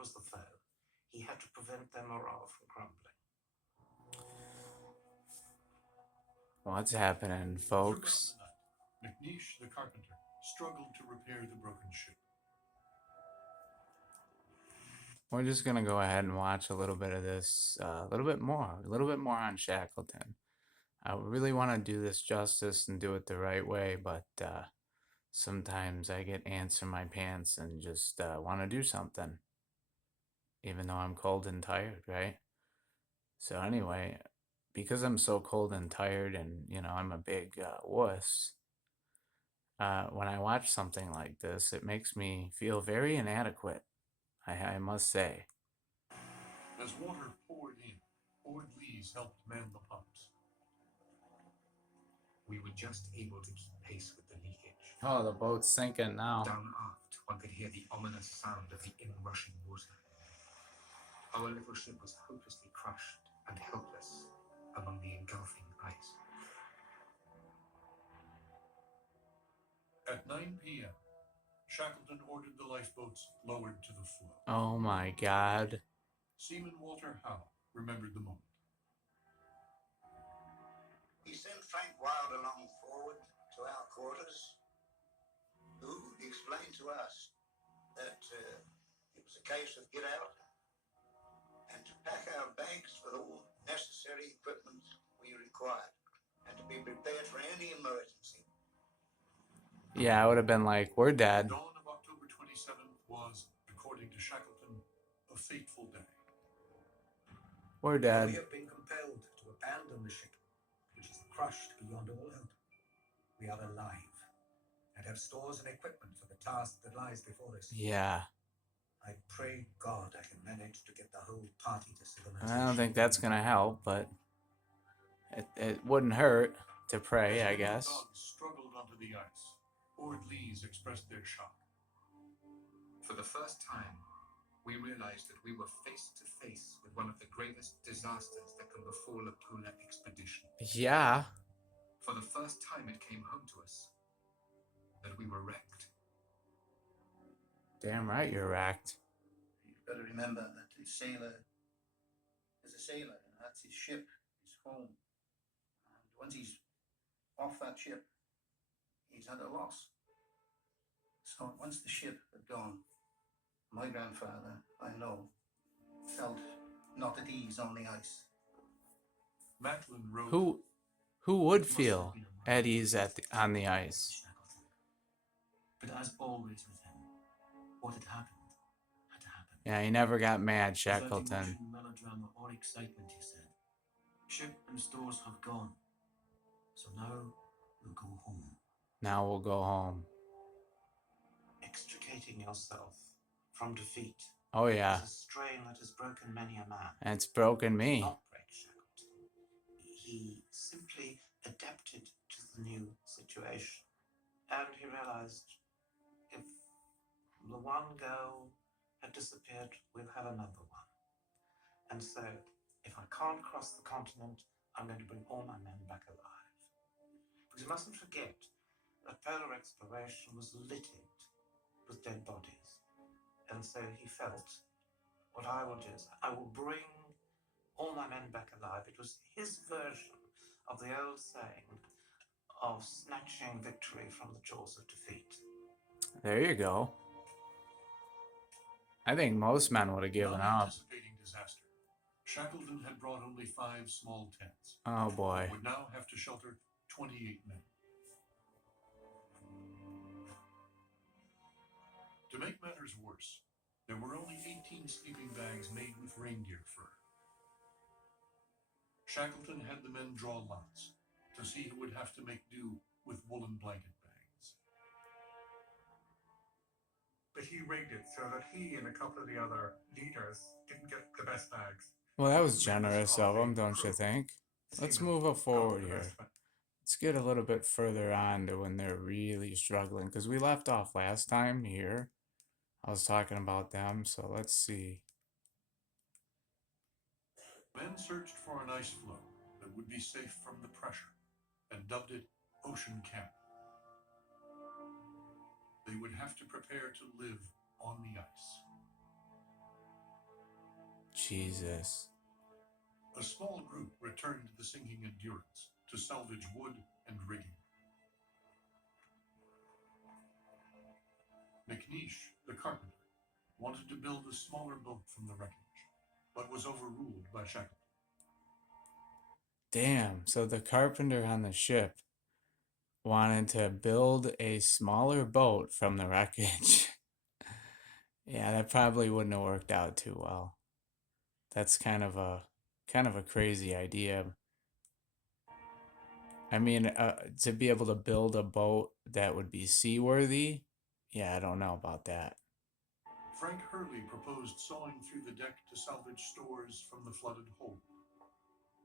was the foe. He had to prevent their morale from crumbling. What's happening, folks? Throughout the night, McNeish, the carpenter, struggled to repair the broken ship. We're just gonna go ahead and watch a little bit of this, a little bit more on Shackleton. I really want to do this justice and do it the right way, but sometimes I get ants in my pants and just want to do something, even though I'm cold and tired, right? So anyway, because I'm so cold and tired, and I'm a big wuss. When I watch something like this, it makes me feel very inadequate. I must say. As water poured in, Ord-Lees helped man the pumps. We were just able to keep pace with the leakage. Oh, the boat's sinking now. Down aft, one could hear the ominous sound of the inrushing water. Our little ship was hopelessly crushed and helpless among the engulfing ice. At 9 p.m., Shackleton ordered the lifeboats lowered to the floe. Oh my God. Seaman Walter Howe remembered the moment. He sent Frank Wild along forward to our quarters, who explained to us that it was a case of get out and to pack our bags with all necessary equipment we required and to be prepared for any emergency. Yeah, I would have been like, we're dead. The dawn of October 27th was, according to Shackleton, a fateful day. We're dead. We have been compelled to abandon the ship, which is crushed beyond all hope. We are alive and have stores and equipment for the task that lies before us. Yeah. I pray God I can manage to get the whole party to civilization. I don't think that's going to help, but it wouldn't hurt to pray, I guess. As the dogs struggled onto the ice, Ord-Lees expressed their shock. For the first time, we realized that we were face to face with one of the gravest disasters that can befall a polar expedition. Yeah. For the first time, it came home to us that we were wrecked. Damn right you're wrecked. You've got to remember that a sailor is a sailor, and that's his ship, his home. And once he's off that ship, he's at a loss. So once the ship had gone, my grandfather, I know, felt not at ease on the ice. Macklin wrote, Who would feel at ease on the ice? But as always with him, what had happened had to happen. Yeah, he never got mad, Without Shackleton. emotion, melodrama, or excitement, he said. Ship and stores have gone. So now we'll go home. Now we'll go home. Extricating yourself from defeat Oh yeah. is a strain that has broken many a man. And it's broken me. Not break Shackleton. He simply adapted to the new situation. And he realized if the one girl had disappeared, we'll have another one. And so, if I can't cross the continent, I'm going to bring all my men back alive. Because you mustn't forget that polar exploration was littered with dead bodies. And so he felt, what I will do is I will bring all my men back alive. It was his version of the old saying of snatching victory from the jaws of defeat. There you go. I think most men would have given not up. anticipating disaster, Shackleton had brought only 5 small tents. Oh boy. Would now have to shelter 28 men. To make matters worse, there were only 18 sleeping bags made with reindeer fur. Shackleton had the men draw lots to see who would have to make do with woolen blanket bags. But he rigged it so that he and a couple of the other leaders didn't get the best bags. Well, that was generous of him, don't you think? Let's move it forward here. Let's get a little bit further on to when they're really struggling, because we left off last time here. I was talking about them, so let's see. Men searched for an ice floe that would be safe from the pressure and dubbed it Ocean Camp. They would have to prepare to live on the ice. Jesus. A small group returned to the sinking Endurance to salvage wood and rigging. McNeish, the carpenter, wanted to build a smaller boat from the wreckage, but was overruled by Shackleton. Damn, so the carpenter on the ship wanted to build a smaller boat from the wreckage. Yeah, that probably wouldn't have worked out too well. That's kind of a crazy idea. I mean, to be able to build a boat that would be seaworthy, yeah, I don't know about that. Frank Hurley proposed sawing through the deck to salvage stores from the flooded hold.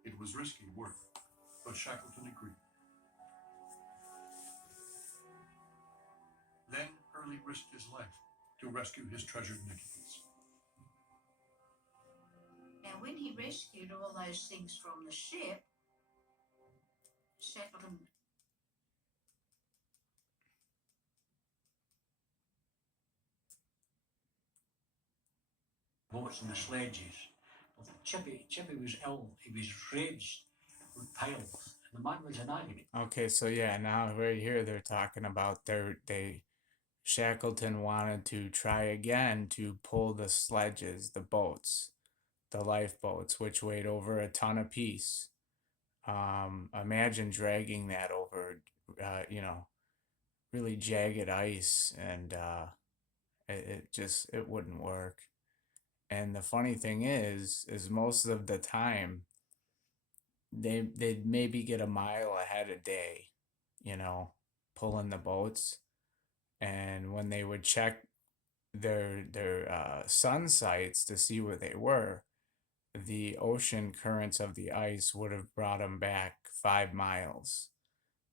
It was risky work, but Shackleton agreed. Then Hurley risked his life to rescue his treasured Nickels. Now, when he rescued all those things from the ship, Shackleton boats and the sledges. Well, Chippy was ill. He was raged with piles, and the man was in agony. Okay, so yeah, now right here they're talking about Shackleton wanted to try again to pull the sledges, the boats, the lifeboats, which weighed over a ton apiece. Imagine dragging that over, really jagged ice, and it wouldn't work. And the funny thing is most of the time they'd maybe get a mile ahead a day, pulling the boats. And when they would check their sun sights to see where they were, the ocean currents of the ice would have brought them back 5 miles.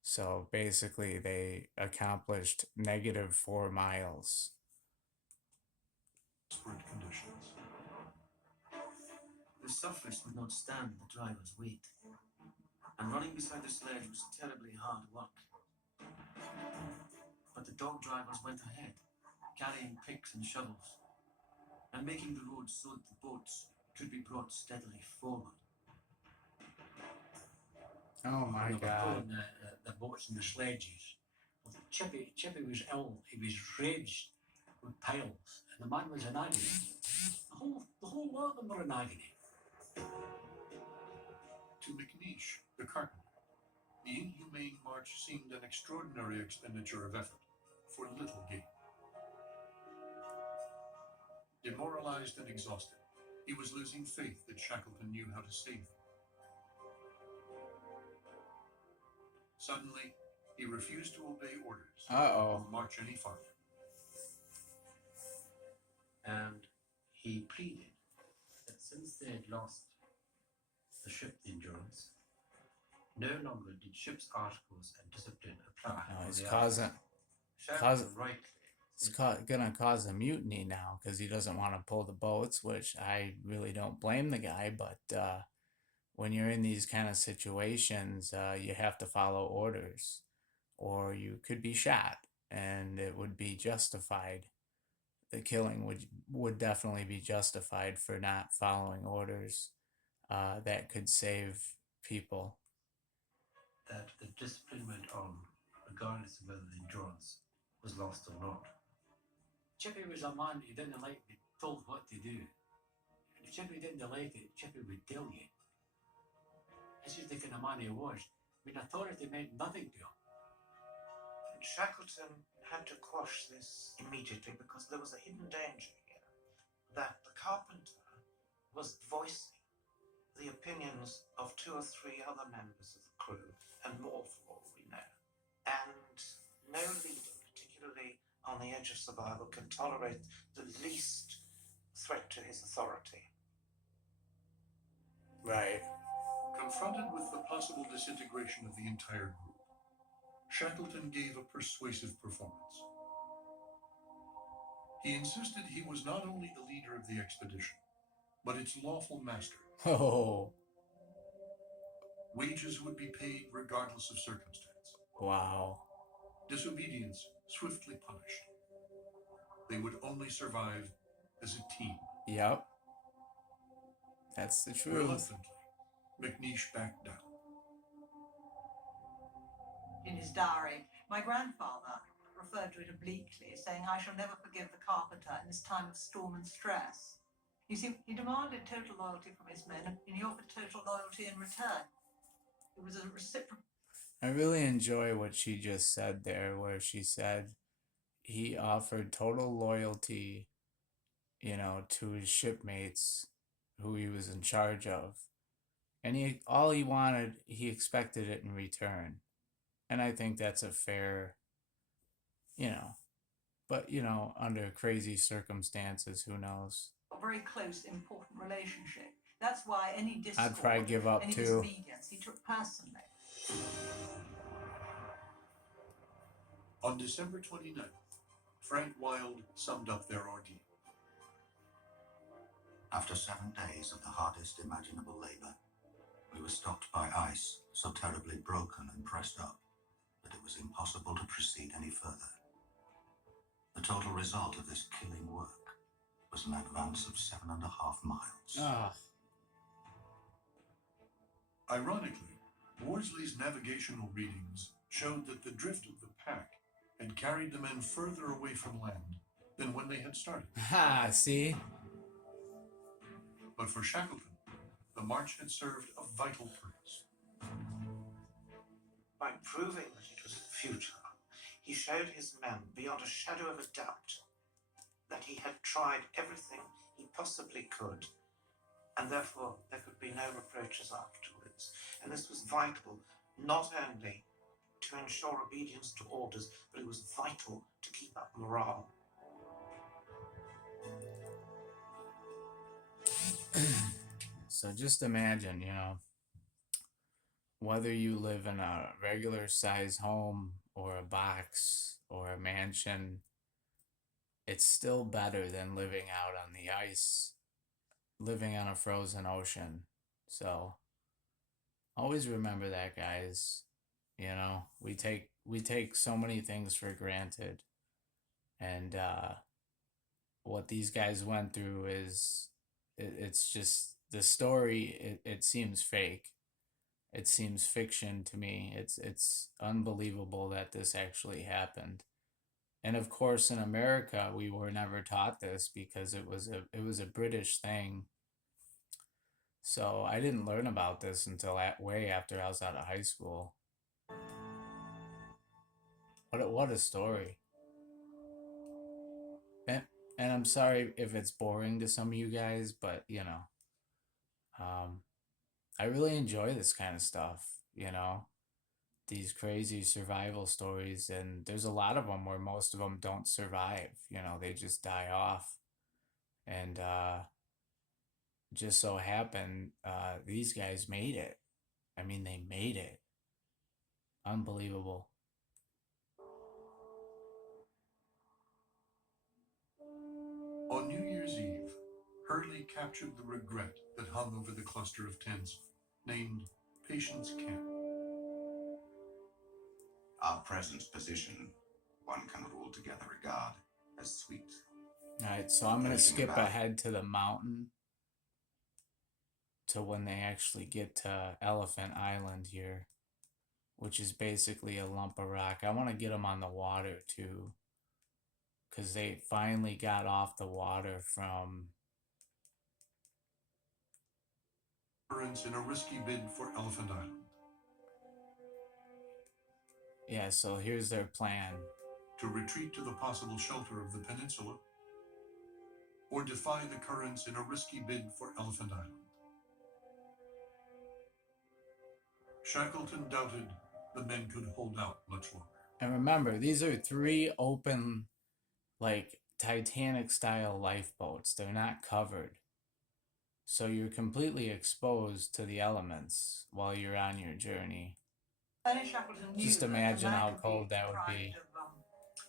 So basically, they accomplished -4 miles. Desperate conditions. The surface would not stand the driver's weight, and running beside the sledge was terribly hard work. But the dog drivers went ahead, carrying picks and shovels, and making the road so that the boats could be brought steadily forward. Oh my When they were God. pulling the boats and the sledges, well, Chippy was ill. He was raged with piles, and the man was in agony. The whole lot of them were in agony. To McNeish, the carpenter, the inhumane march seemed an extraordinary expenditure of effort for little gain. Demoralized and exhausted, he was losing faith that Shackleton knew how to save them. Suddenly, he refused to obey orders or march any farther. And he pleaded that since they had lost the ship, the Endurance, no longer did ship's articles and discipline apply. No, he's on the causing- others. Shackleton rightly It's gonna cause a mutiny now because he doesn't want to pull the boats, which I really don't blame the guy. But when you're in these kind of situations, you have to follow orders, or you could be shot, and it would be justified. The killing would definitely be justified for not following orders. That could save people. that the discipline went on, regardless of whether the Endurance was lost or not. Chippy was a man who didn't like to be told what to do. If Chippy didn't like it, Chippy would tell you. This is the kind of man he was. I mean, authority meant nothing to him. And Shackleton had to quash this immediately because there was a hidden danger here that the carpenter was voicing the opinions of 2 or 3 other members of the crew, and more for all we know. And no leader, particularly on the edge of survival, can tolerate the least threat to his authority. Right. Confronted with the possible disintegration of the entire group, Shackleton gave a persuasive performance. He insisted he was not only the leader of the expedition, but its lawful master. Oh, Wages would be paid regardless of circumstance. wow. Disobedience swiftly punished. They would only survive as a team. Yep. That's the truth. Reluctantly, McNeish backed down. In his diary, my grandfather referred to it obliquely, saying, "I shall never forgive the carpenter in this time of storm and stress." You see, he demanded total loyalty from his men, and he offered total loyalty in return. It was a reciprocal. I really enjoy what she just said there, where she said he offered total loyalty, to his shipmates who he was in charge of. And all he wanted, he expected it in return. And I think that's a fair, but under crazy circumstances, who knows? A very close, important relationship. That's why any discord, I'd probably give up any too. disobedience, he took personally. On December 29th, Frank Wilde summed up their ordeal. After 7 days of the hardest imaginable labor, we were stopped by ice so terribly broken and pressed up that it was impossible to proceed any further. The total result of this killing work was an advance of 7.5 miles. Ah, Ironically, Worsley's navigational readings showed that the drift of the pack had carried the men further away from land than when they had started. ha, see? But for Shackleton, the march had served a vital purpose. By proving that it was futile, he showed his men beyond a shadow of a doubt that he had tried everything he possibly could, and therefore there could be no reproaches afterwards. And this was vital not only to ensure obedience to orders, but it was vital to keep up morale. So just imagine, whether you live in a regular size home or a box or a mansion, it's still better than living out on the ice, living on a frozen ocean. So always remember that, guys. We take so many things for granted, and what these guys went through is it's just the story. It seems fake. It seems fiction to me. It's unbelievable that this actually happened. And of course, in America, we were never taught this because it was a British thing. So I didn't learn about this until way after I was out of high school. What a story. And I'm sorry if it's boring to some of you guys, but I really enjoy this kind of stuff, these crazy survival stories, and there's a lot of them where most of them don't survive, they just die off. And just so happened, these guys made it. I mean, they made it. Unbelievable. On New Year's Eve, Hurley captured the regret that hung over the cluster of tents, named Patience Camp. Our present position, one cannot altogether regard as sweet. Alright, so I'm going to skip ahead to the mountain to when they actually get to Elephant Island here, which is basically a lump of rock. I want to get them on the water too, because they finally got off the water from... In a risky bid for Elephant Island. Yeah, so here's their plan. To retreat to the possible shelter of the peninsula, or defy the currents in a risky bid for Elephant Island. Shackleton doubted the men could hold out much longer. And remember, these are 3 open, like Titanic-style lifeboats. They're not covered. So you're completely exposed to the elements while you're on your journey. Just imagine how cold that would be.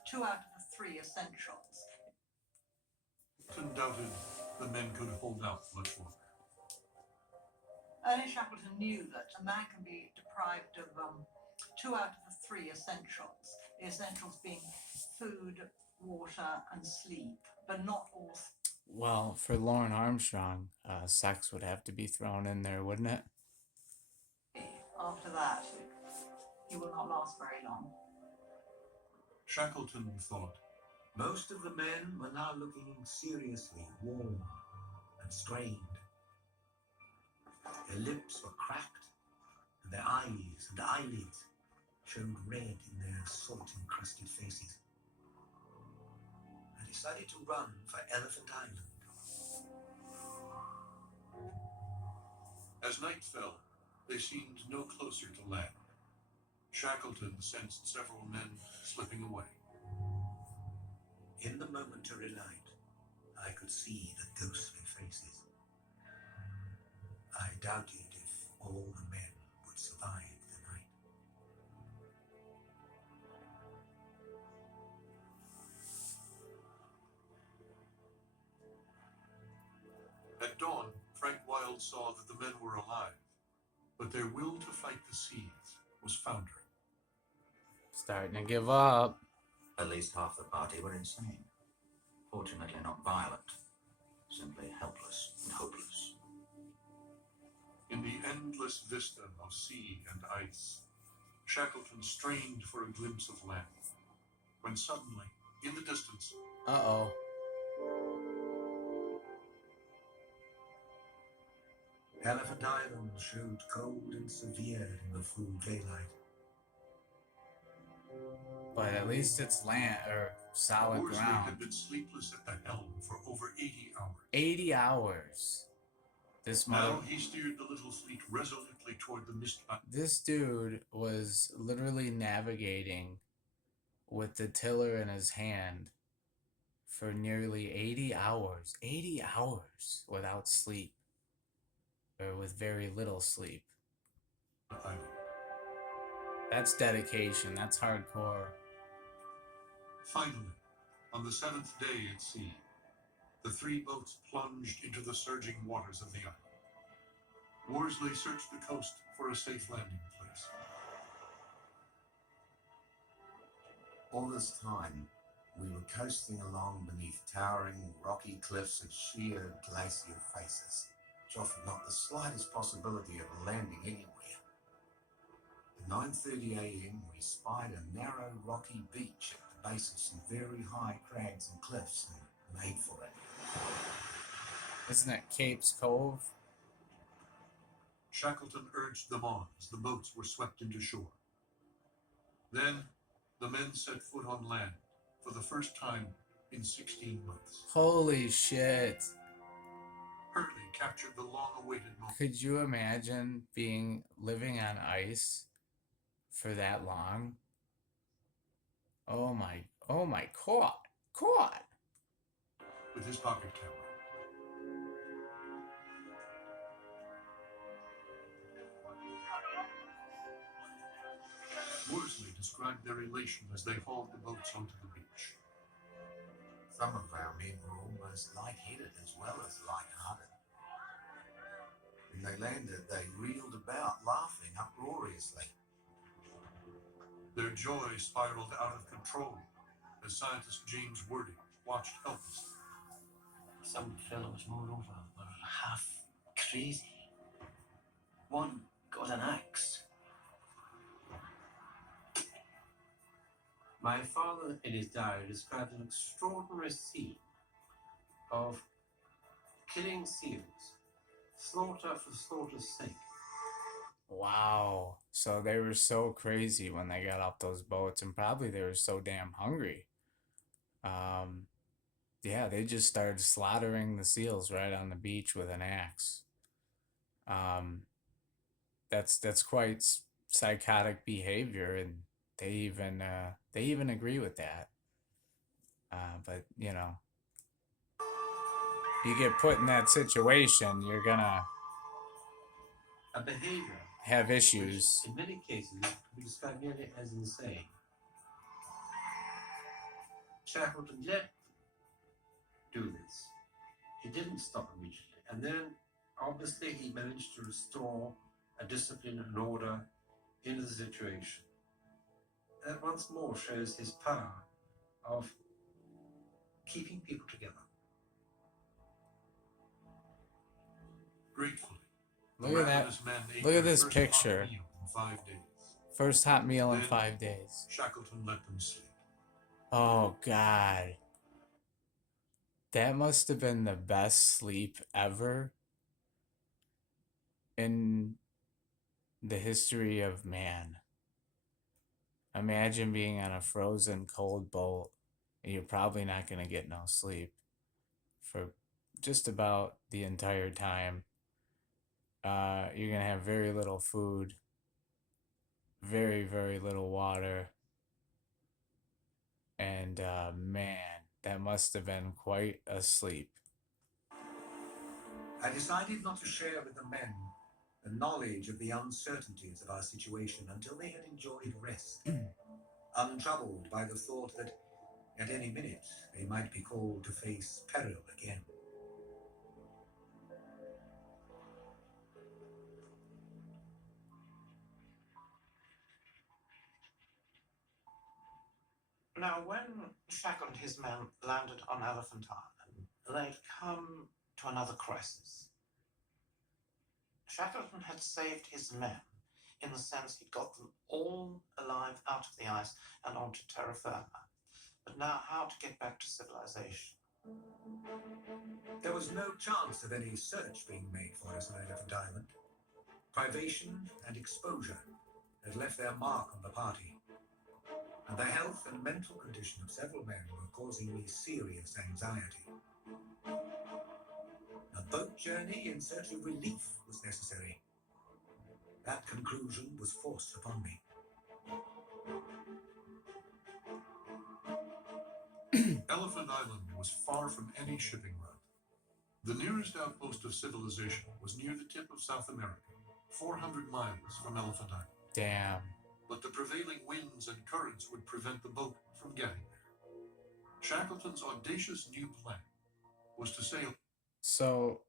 2 out of the 3 essentials. Shackleton doubted the men could hold out much longer. Ernest Shackleton knew that a man can be deprived of 2 out of the 3 essentials. The essentials being food, water, and sleep, but not all. Well, for Lauren Armstrong, sex would have to be thrown in there, wouldn't it? After that, he will not last very long. Shackleton thought, Most of the men were now looking seriously worn and strained. Their lips were cracked, and their eyes and eyelids showed red in their salt-encrusted faces. I decided to run for Elephant Island. as night fell, they seemed no closer to land. Shackleton sensed several men slipping away. In the momentary light, I could see the ghostly faces. I doubted if all the men would survive the night. At dawn, Frank Wilde saw that the men were alive, but their will to fight the seas was foundering. Starting to give up. At least half the party were insane. Fortunately not violent, simply helpless and hopeless. In the endless vista of sea and ice, Shackleton strained for a glimpse of land, when suddenly, in the distance, Uh-oh. Elephant Island showed cold and severe in the full daylight. But at least it's land or solid Worsley ground. had been sleepless at the helm for over 80 hours. 80 hours. This Now he steered the little fleet resolutely toward the mist. This dude was literally navigating with the tiller in his hand for nearly 80 hours. 80 hours without sleep. Or with very little sleep. Island. That's dedication. That's hardcore. Finally, on the 7th day at sea, the three boats plunged into the surging waters of the island. Worsley searched the coast for a safe landing place. All this time, we were coasting along beneath towering rocky cliffs and sheer glacier faces, which offered not the slightest possibility of a landing anywhere. At 9:30 a.m., we spied a narrow rocky beach at the base of some very high crags and cliffs and made for it. Isn't it Cape's Cove? Shackleton urged them on as the boats were swept into shore. Then, the men set foot on land for the first time in 16 months. Holy shit. Hurley captured the long-awaited moment. Could you imagine living on ice for that long? Oh my God. With his pocket camera. Worsley described their elation as they hauled the boats onto the beach. Some of our men were almost lightheaded as well as lighthearted. When they landed, they reeled about, laughing uproariously. Their joy spiraled out of control as scientist James Wordy watched helplessly. Some fellows, moreover, were half crazy. One got an axe. My father, in his diary, described an extraordinary scene of killing seals, slaughter for slaughter's sake. Wow. So they were so crazy when they got off those boats, and probably they were so damn hungry. Yeah, they just started slaughtering the seals right on the beach with an axe. That's quite psychotic behavior, and they even agree with that. But you know, you get put in that situation, you're gonna A behavior have issues. which, in many cases, could be described merely as insane. Shackleton let do this. He didn't stop immediately, and then obviously he managed to restore a discipline and order into the situation. That once more shows his power of keeping people together. The Look at that. ravenous men ate Look at their this first picture. hot meal in 5 days. First hot meal in Then 5 days. Shackleton let them sleep. Oh, God. That must have been the best sleep ever in the history of man. Imagine being on a frozen cold boat and you're probably not going to get no sleep for just about the entire time. You're going to have very little food, very, very little water. And man, that must have been quite a sleep. I decided not to share with the men the knowledge of the uncertainties of our situation until they had enjoyed rest, untroubled by the thought that at any minute they might be called to face peril again. Now, when Shackleton and his men landed on Elephant Island, they'd come to another crisis. Shackleton had saved his men in the sense he'd got them all alive out of the ice and onto terra firma. But now, how to get back to civilization? There was no chance of any search being made for us on Elephant Island. Privation and exposure had left their mark on the party, and the health and mental condition of several men were causing me serious anxiety. A boat journey in search of relief was necessary. That conclusion was forced upon me. Elephant Island was far from any shipping route. The nearest outpost of civilization was near the tip of South America, 400 miles from Elephant Island. Damn. But the prevailing winds and currents would prevent the boat from getting there. Shackleton's audacious new plan was to sail. So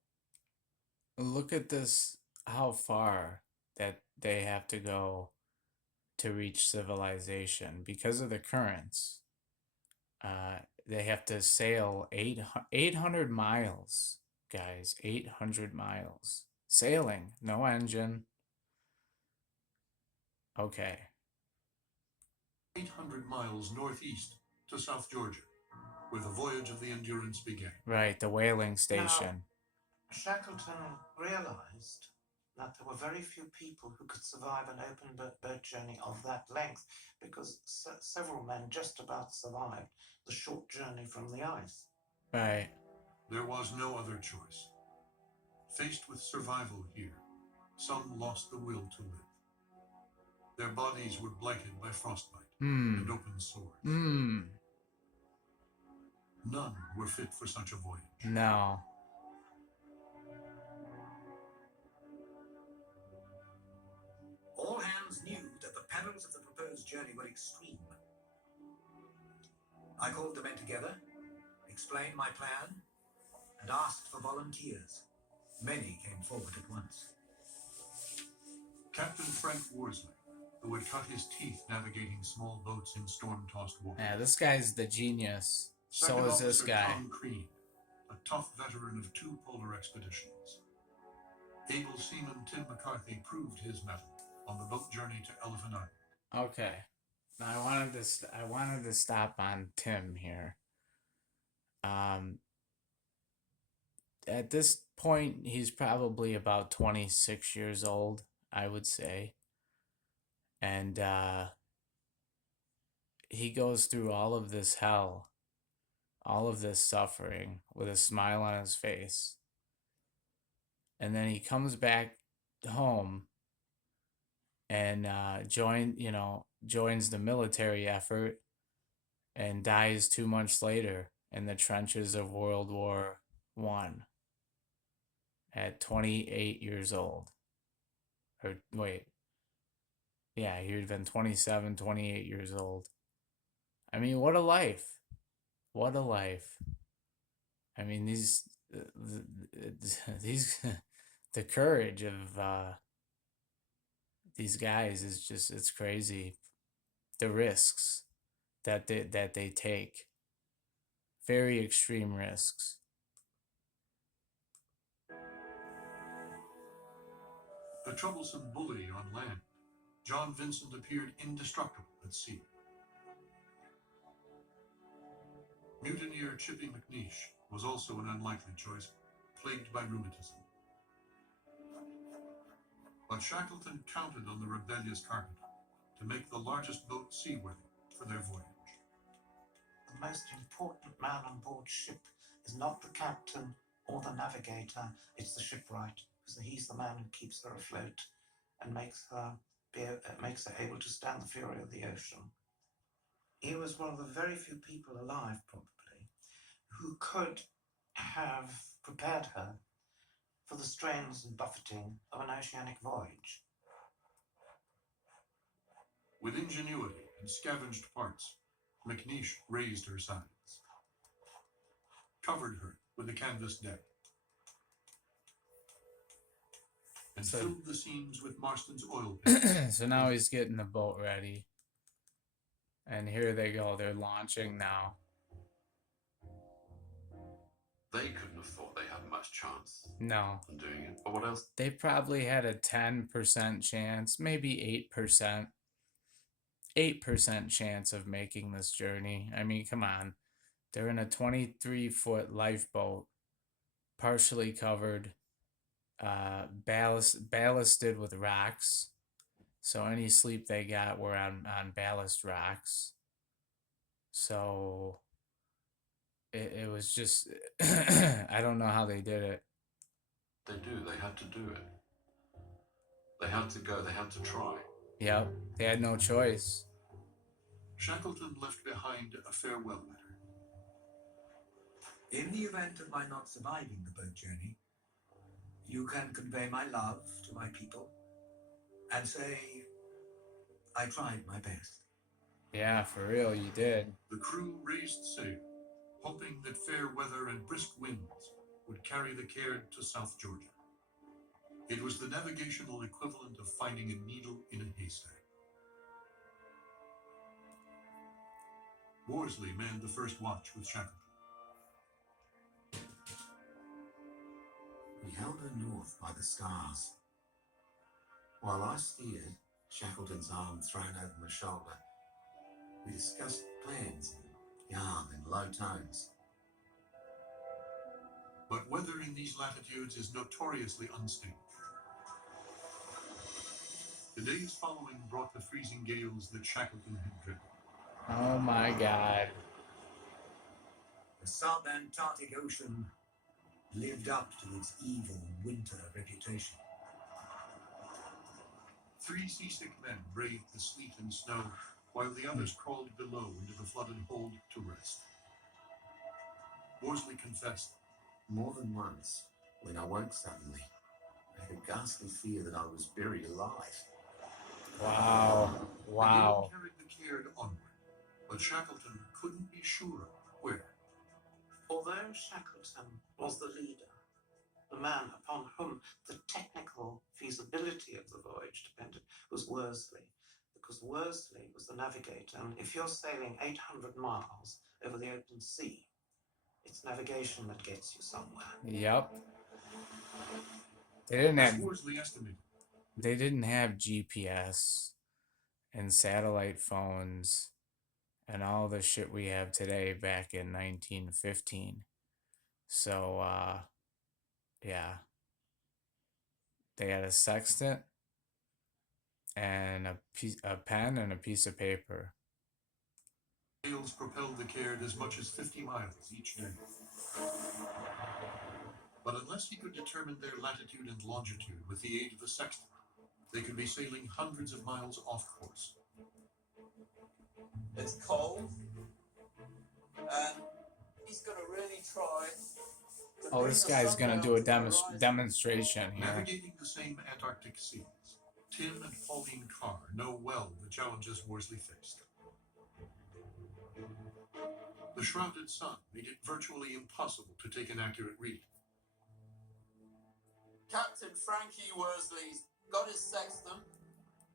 look at this, how far that they have to go to reach civilization because of the currents. They have to sail 800 miles, guys. 800 miles. Sailing, no engine. Okay. 800 miles northeast to South Georgia, where the voyage of the Endurance began. Right, the whaling station. Shackleton realized that there were very few people who could survive an open boat journey of that length because several men just about survived the short journey from the ice. Right. There was no other choice. Faced with survival here, some lost the will to live. Their bodies were blighted by frostbite and open sores. None were fit for such a voyage. No. All hands knew that the perils of the proposed journey were extreme. I called the men together, explained my plan, and asked for volunteers. Many came forward at once. Captain Frank Worsley, who had cut his teeth navigating small boats in storm-tossed waters. Yeah, this guy's the genius. So Second is this Officer guy. Tom Crean, a tough veteran of 2 polar expeditions. Able seaman Tim McCarthy proved his mettle on the boat journey to Elephant Island. Okay. Now I wanted to stop on Tim here. At this point, he's probably about 26 years old, I would say. And he goes through all of this hell, all of this suffering with a smile on his face. And then he comes back home and joins the military effort and dies 2 months later in the trenches of World War I at 28 years old. Or wait. Yeah, he would have been 27, 28 years old. I mean, what a life. What a life. I mean, the courage of these guys is just, it's crazy. The risks that they take. Very extreme risks. A troublesome bully on land, John Vincent appeared indestructible at sea. Mutineer Chippy McNeish was also an unlikely choice, plagued by rheumatism. But Shackleton counted on the rebellious carpenter to make the largest boat seaworthy for their voyage. The most important man on board ship is not the captain or the navigator, it's the shipwright, because he's the man who keeps her afloat and makes her able to stand the fury of the ocean. He was one of the very few people alive, probably, who could have prepared her for the strains and buffeting of an oceanic voyage. With ingenuity and scavenged parts, McNeish raised her sides, covered her with a canvas deck, and filled the seams with Marston's oil paint. So now he's getting the boat ready. And here they go. They're launching now. They couldn't have thought they had much chance No. in doing it. But what else? They probably had a 10% chance, maybe 8%. 8% chance of making this journey. I mean, come on. They're in a 23-foot lifeboat, partially covered, ballasted with rocks. So any sleep they got were on ballast rocks. So it was just, I don't know how they did it. They had to do it. They had to go, they had to try. Yep, they had no choice. Shackleton left behind a farewell letter. In the event of my not surviving the boat journey, you can convey my love to my people and say, I tried my best. Yeah, for real, you did. The crew raised sail, hoping that fair weather and brisk winds would carry the Caird to South Georgia. It was the navigational equivalent of finding a needle in a haystack. Worsley manned the first watch with Shackleton. We held her north by the scars. While I steered, Shackleton's arm thrown over my shoulder, we discussed plans and yarned in low tones. But weather in these latitudes is notoriously unstable. The days following brought the freezing gales that Shackleton had driven. Oh my God. The sub-Antarctic Ocean lived up to its evil winter reputation. 3 seasick men braved the sleet and snow, while the others crawled below into the flooded hold to rest. Worsley confessed, More than once, when I woke suddenly, I had a ghastly fear that I was buried alive. Wow. Wow. The carried the Caird onward, but Shackleton couldn't be sure where. Although Shackleton was the leader, the man upon whom the technical feasibility of the voyage depended was Worsley, because Worsley was the navigator, and if you're sailing 800 miles over the open sea, it's navigation that gets you somewhere. Yep. As Worsley estimated, They didn't have GPS and satellite phones and all the shit we have today back in 1915. So, yeah. They had a sextant and a pen and a piece of paper. gales propelled the Caird as much as 50 miles each day. But unless he could determine their latitude and longitude with the aid of the sextant, they could be sailing hundreds of miles off course. It's cold, and he's going to really try. Oh, this guy's gonna do a demonstration here. Navigating the same Antarctic seas, Tim and Pauline Carr know well the challenges Worsley faced. The shrouded sun made it virtually impossible to take an accurate reading. Captain Frankie Worsley's got his sextant,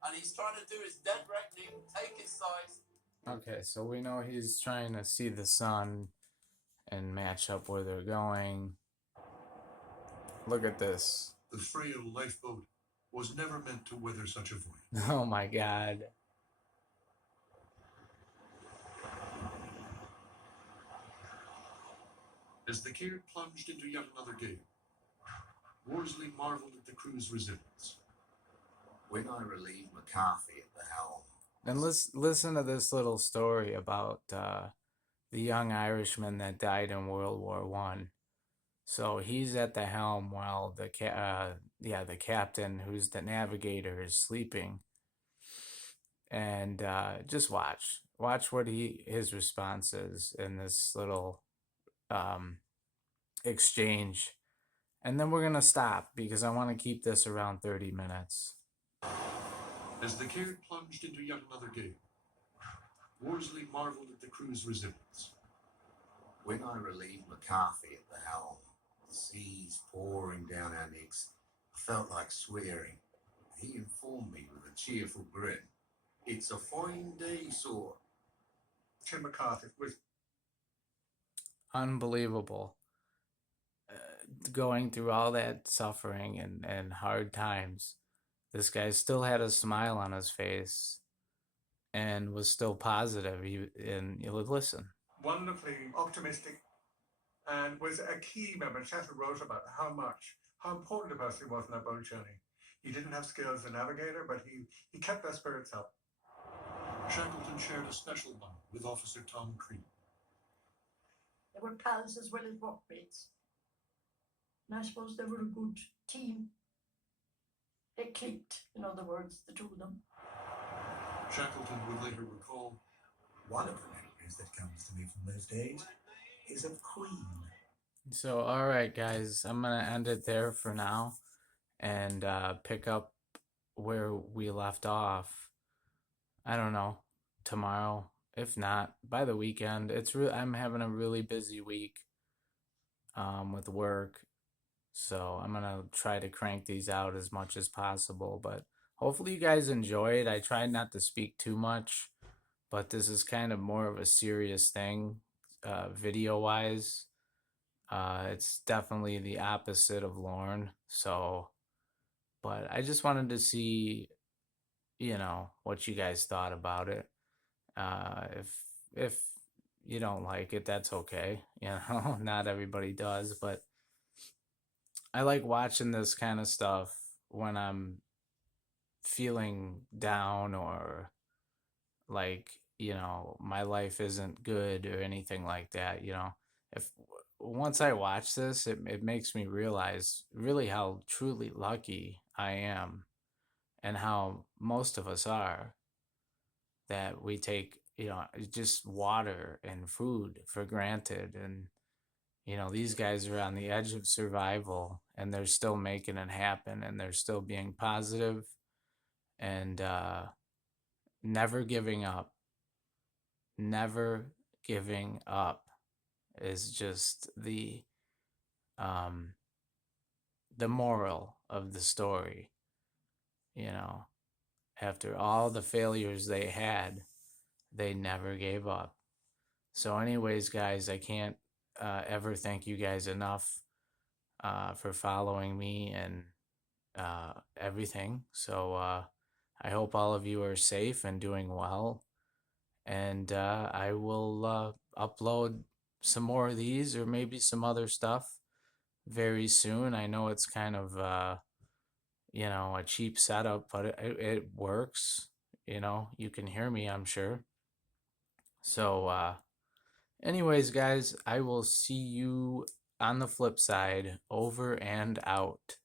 and he's trying to do his dead reckoning, take his sights. Okay, so we know he's trying to see the sun and match up where they're going. Look at this. The frail lifeboat was never meant to weather such a voyage. Oh my God. As the Caird plunged into yet another gale, Worsley marveled at the crew's resilience. When I relieved McCarthy at the helm. And listen to this little story about the young Irishman that died in World War One. So he's at the helm while the captain, who's the navigator, is sleeping. And just watch what his response is in this little exchange, and then we're gonna stop because I want to keep this around 30 minutes. As the Caird plunged into yet another gale, Worsley marveled at the crew's resilience. When I relieved McCarthy at the helm, the seas pouring down our necks, I felt like swearing. He informed me with a cheerful grin. It's a fine day, sir. Tim McCarthy was Unbelievable. Going through all that suffering and hard times, this guy still had a smile on his face and was still positive. And you would listen. wonderfully optimistic and was a key member. Shackleton wrote about how important a person he was in that boat journey. He didn't have skills as a navigator, but he kept their spirits up. Shackleton shared a special bond with Officer Tom Crean. They were pals as well as workmates. And I suppose they were a good team. They clicked, in other words, the two of them. Shackleton would later recall, One of the memories that comes to me from those days is of Queen. So, all right, guys, I'm gonna end it there for now and pick up where we left off. I don't know, tomorrow. If not, by the weekend. I'm having a really busy week with work, so I'm gonna try to crank these out as much as possible. But hopefully, you guys enjoy it. I tried not to speak too much, but this is kind of more of a serious thing, video-wise. It's definitely the opposite of Lorne. So, but I just wanted to see, what you guys thought about it. If you don't like it, that's okay. Not everybody does, but I like watching this kind of stuff when I'm feeling down or like, my life isn't good or anything like that. If once I watch this, it makes me realize really how truly lucky I am and how most of us are, that we take, just water and food for granted. And, these guys are on the edge of survival and they're still making it happen and they're still being positive and never giving up. Never giving up is just the moral of the story. After all the failures they had, they never gave up. So anyways, guys, I can't ever thank you guys enough for following me and everything. So I hope all of you are safe and doing well. And I will upload some more of these or maybe some other stuff very soon. I know it's kind of, a cheap setup, but it works. You can hear me, I'm sure. So, anyways, guys, I will see you on the flip side. Over and out.